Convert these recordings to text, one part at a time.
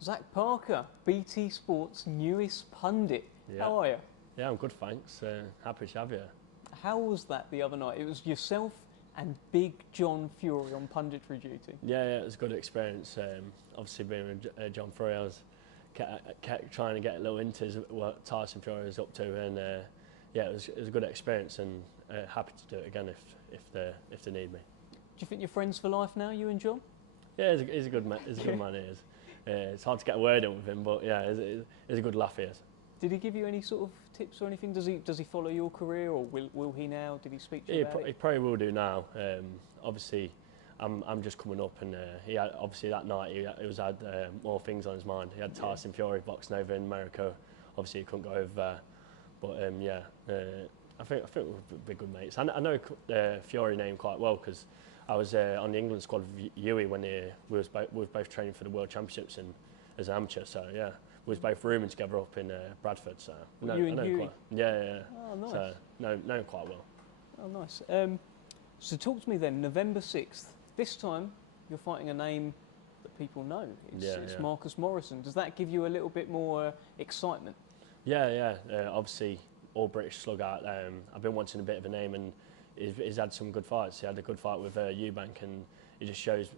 Zach Parker, BT Sports' newest pundit. Yeah. How are you? Yeah, I'm good, thanks. Happy to have you. How was that the other night? It was yourself and Big John Fury on punditry duty. Yeah, it was a good experience. Obviously, being with John Fury, I was kept trying to get a little into what Tyson Fury was up to, and yeah, it was a good experience, and happy to do it again if they need me. Do you think you're friends for life now, you and John? Yeah, he's a good man. He's a good man. He is. It's hard to get a word in with him, but yeah, he's a good laugh. He is. Did he give you any sort of tips or anything? Does he follow your career, or will he now? Did he speak to you about it? He probably will do now. Obviously, I'm just coming up, and he had, obviously that night he had more things on his mind. He had Tyson Fury boxing over in America. Obviously, he couldn't go over there, but yeah, I think we'll be good mates. I know Fury name quite well because I was on the England squad with Huey when we was both training for the World Championships as an amateur. So yeah, we was both rooming together up in Bradford. So you and Huey? Yeah. Oh, nice. So know him quite well. Oh, nice. So talk to me then. November 6th. This time you're fighting a name that people know. It's Marcus Morrison. Does that give you a little bit more excitement? Yeah. Obviously, all British slug out. I've been wanting a bit of a name, and he's had some good fights. He had a good fight with Eubank, and it just shows.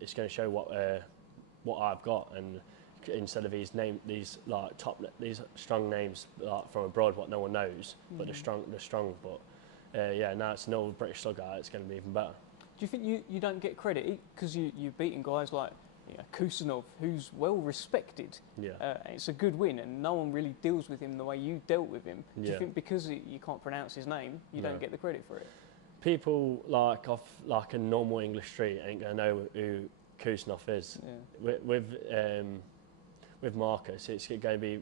It's going to show what I've got, and instead of these these strong names from abroad, what no one knows, but they're strong. But yeah, now it's an old British slug out. It's going to be even better. Do you think you don't get credit because you've beaten guys like Kusanov, who's well respected? Yeah. It's a good win, and no one really deals with him the way you dealt with him. Do you think because you can't pronounce his name, you don't get the credit for it? People off a normal English street ain't gonna know who Kusanov is. Yeah. With Marcus, it's going to be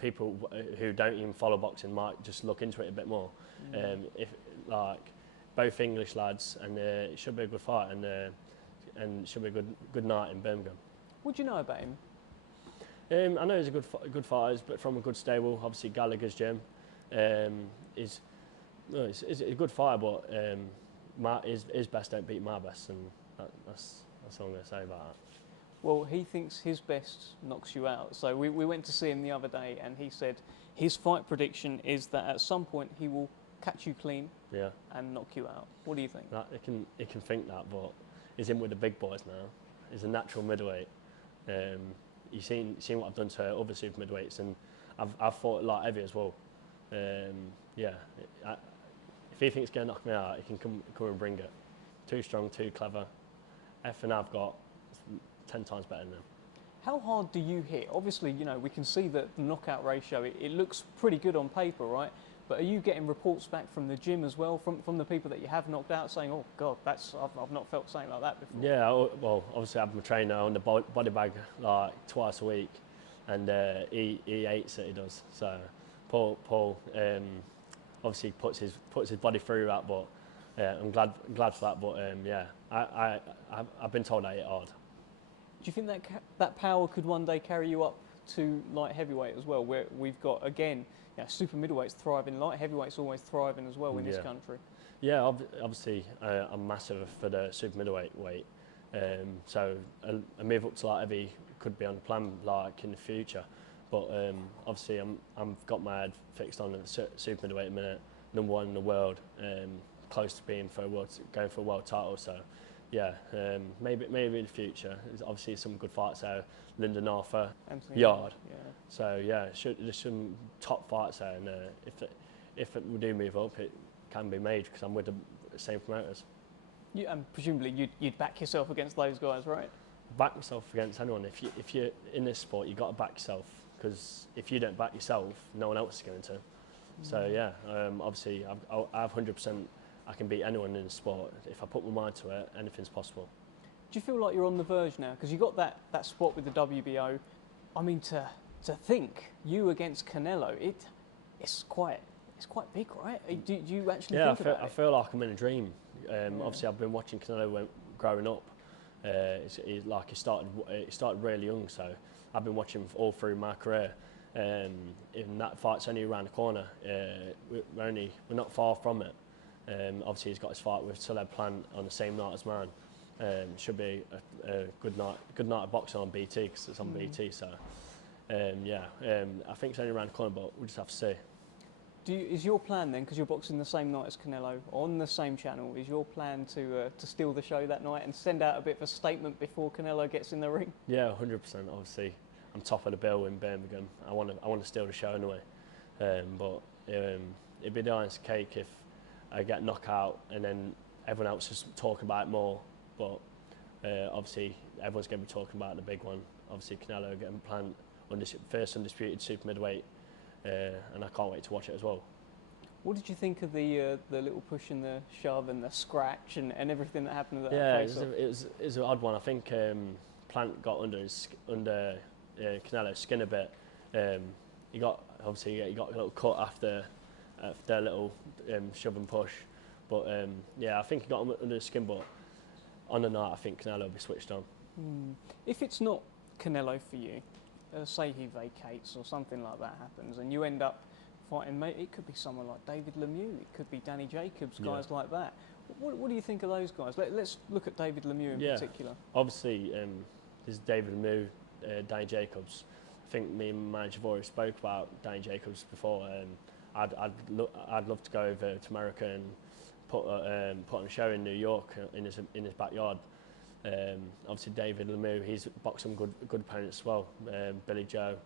people who don't even follow boxing might just look into it a bit more. If both English lads, and it should be a good fight, and it should be a good night in Birmingham. What do you know about him? I know he's a good fighter, but from a good stable. Obviously Gallagher's gym. He's a good fighter, but his best don't beat my best, and that's all I'm going to say about that. Well, he thinks his best knocks you out. So we went to see him the other day, and he said his fight prediction is that at some point he will catch you clean and knock you out. What do you think? He can think that, but he's in with the big boys now. He's a natural middleweight. You've seen what I've done to other super middleweights, and I've fought a lot heavy as well. If he thinks he's going to knock me out, he can come and bring it. Too strong, too clever. Everything I've got is 10 times better than him. How hard do you hit? Obviously, we can see that the knockout ratio, it looks pretty good on paper, right? But are you getting reports back from the gym as well, from the people that you have knocked out, saying, "Oh God, I've not felt something like that before"? Yeah, well, obviously I have my trainer on the body bag twice a week, and he hates it. He does. So Paul obviously puts his body through that, but I'm glad for that. But I've been told I hit hard. Do you think that power could one day carry you up to light heavyweight as well, where we've got again? Super middleweights thriving, light heavyweights always thriving as well in this country. Yeah, obviously I'm massive for the super middleweight weight, so a move up to light heavy could be on the plan in the future. But obviously I've got my head fixed on the super middleweight at the minute, #1 in the world, close to being going for a world title. So yeah, maybe in the future. There's obviously some good fights there. Lyndon Arthur, Yard. Yeah. So yeah, there's some top fights there, and if we do move up, it can be made because I'm with the same promoters. And presumably you'd back yourself against those guys, right? Back myself against anyone. If you're in this sport, you got to back yourself, because if you don't back yourself, no one else is going to. So yeah, obviously I have 100%. I can beat anyone in the sport if I put my mind to it. Anything's possible. Do you feel like you're on the verge now? Because you got that spot with the WBO. I mean, to think you against Canelo, it's quite big, right? Do you actually think about it? I feel like I'm in a dream. Obviously, I've been watching Canelo growing up. He started really young, so I've been watching all through my career. Even that fight's only around the corner. We're not far from it. Obviously, he's got his fight with Celeb Plant on the same night as mine. Should be a good night of boxing on BT because it's on BT. So I think it's only around the corner, but we'll just have to see. Is your plan then, because you're boxing the same night as Canelo on the same channel, is your plan to steal the show that night and send out a bit of a statement before Canelo gets in the ring? Yeah, 100%. Obviously, I'm top of the bill in Birmingham. I want to steal the show anyway. But it'd be a nice cake if I get knocked out and then everyone else is talking about it more. But obviously, everyone's going to be talking about the big one. Obviously, Canelo getting planned first undisputed super middleweight. And I can't wait to watch it as well. What did you think of the little push and the shove and the scratch and everything that happened at that Yeah, face-off? it was an odd one. I think Plant got under Canelo's skin a bit. He got a little cut after a little shove and push. But I think he got under his skin. But on the night, I think Canelo will be switched on. If it's not Canelo for you, say he vacates or something like that happens and you end up fighting, it could be someone like David Lemieux, it could be Danny Jacobs, guys like that. What do you think of those guys? Let's look at David Lemieux in particular. Obviously, there's David Lemieux, Danny Jacobs. I think me and my manager have already spoke about Danny Jacobs before. I'd love to go over to America and put on a show in New York in his backyard. Obviously David Lemieux, he's boxed some good opponents as well, Billy Joe,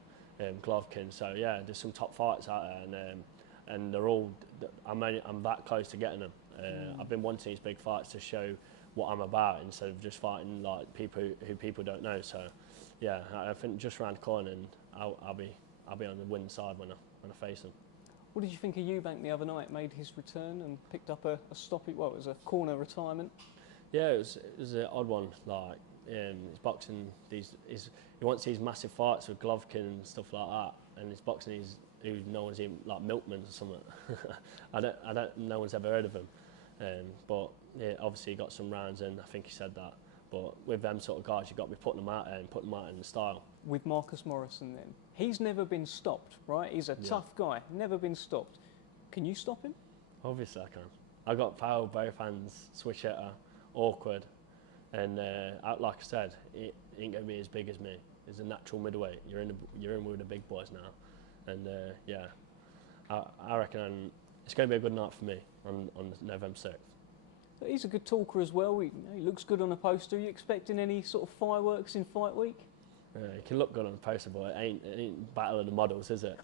Golovkin. So yeah, there's some top fights out there, and they're all. I'm that close to getting them. I've been wanting these big fights to show what I'm about instead of just fighting like people who people don't know. So yeah, I think just around the corner, and I'll be on the winning side when I face them. What did you think of Eubank the other night? Made his return and picked up a stoppage. Well, it was a corner retirement. Yeah, it was an odd one. Like he's boxing he wants these massive fights with Golovkin and stuff like that, and he's boxing who no one's even like Milkman or something. No one's ever heard of him. But yeah, obviously he got some rounds in. I think he said that. But with them sort of guys, you've got to be putting them out there and putting them out in the style. With Marcus Morrison, then he's never been stopped, right? He's a tough guy, never been stopped. Can you stop him? Obviously I can. I got power both hands, switch hitter. Awkward, and like I said, it ain't gonna be as big as me. It's a natural middleweight. You're in with the big boys now, and I reckon it's going to be a good night for me on November 6th. He's a good talker as well. He looks good on a poster. Are you expecting any sort of fireworks in fight week? It can look good on a poster, but it ain't battle of the models, is it?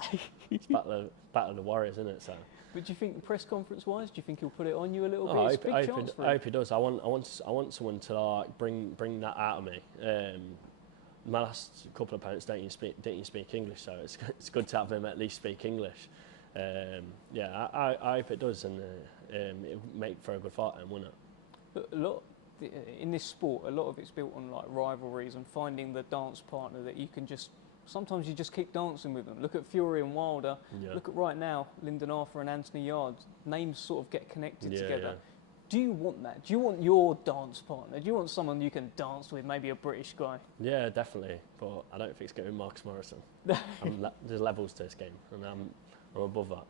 It's battle of the warriors, isn't it? So. But do you think, press conference-wise, do you think he'll put it on you a little bit? I It's a big chance for him. I hope he does. I want someone to like bring that out of me. My last couple of opponents didn't even speak English, so it's good to have them at least speak English. I hope it does, and it'll make for a good fight, won't it? In this sport, a lot of it's built on like rivalries and finding the dance partner that you can just. Sometimes you just keep dancing with them. Look at Fury and Wilder. Yeah. Look at right now, Lyndon Arthur and Anthony Yarde. Names sort of get connected together. Yeah. Do you want that? Do you want your dance partner? Do you want someone you can dance with, maybe a British guy? Yeah, definitely. But I don't think it's going to be Marcus Morrison. There's levels to this game, and I'm above that.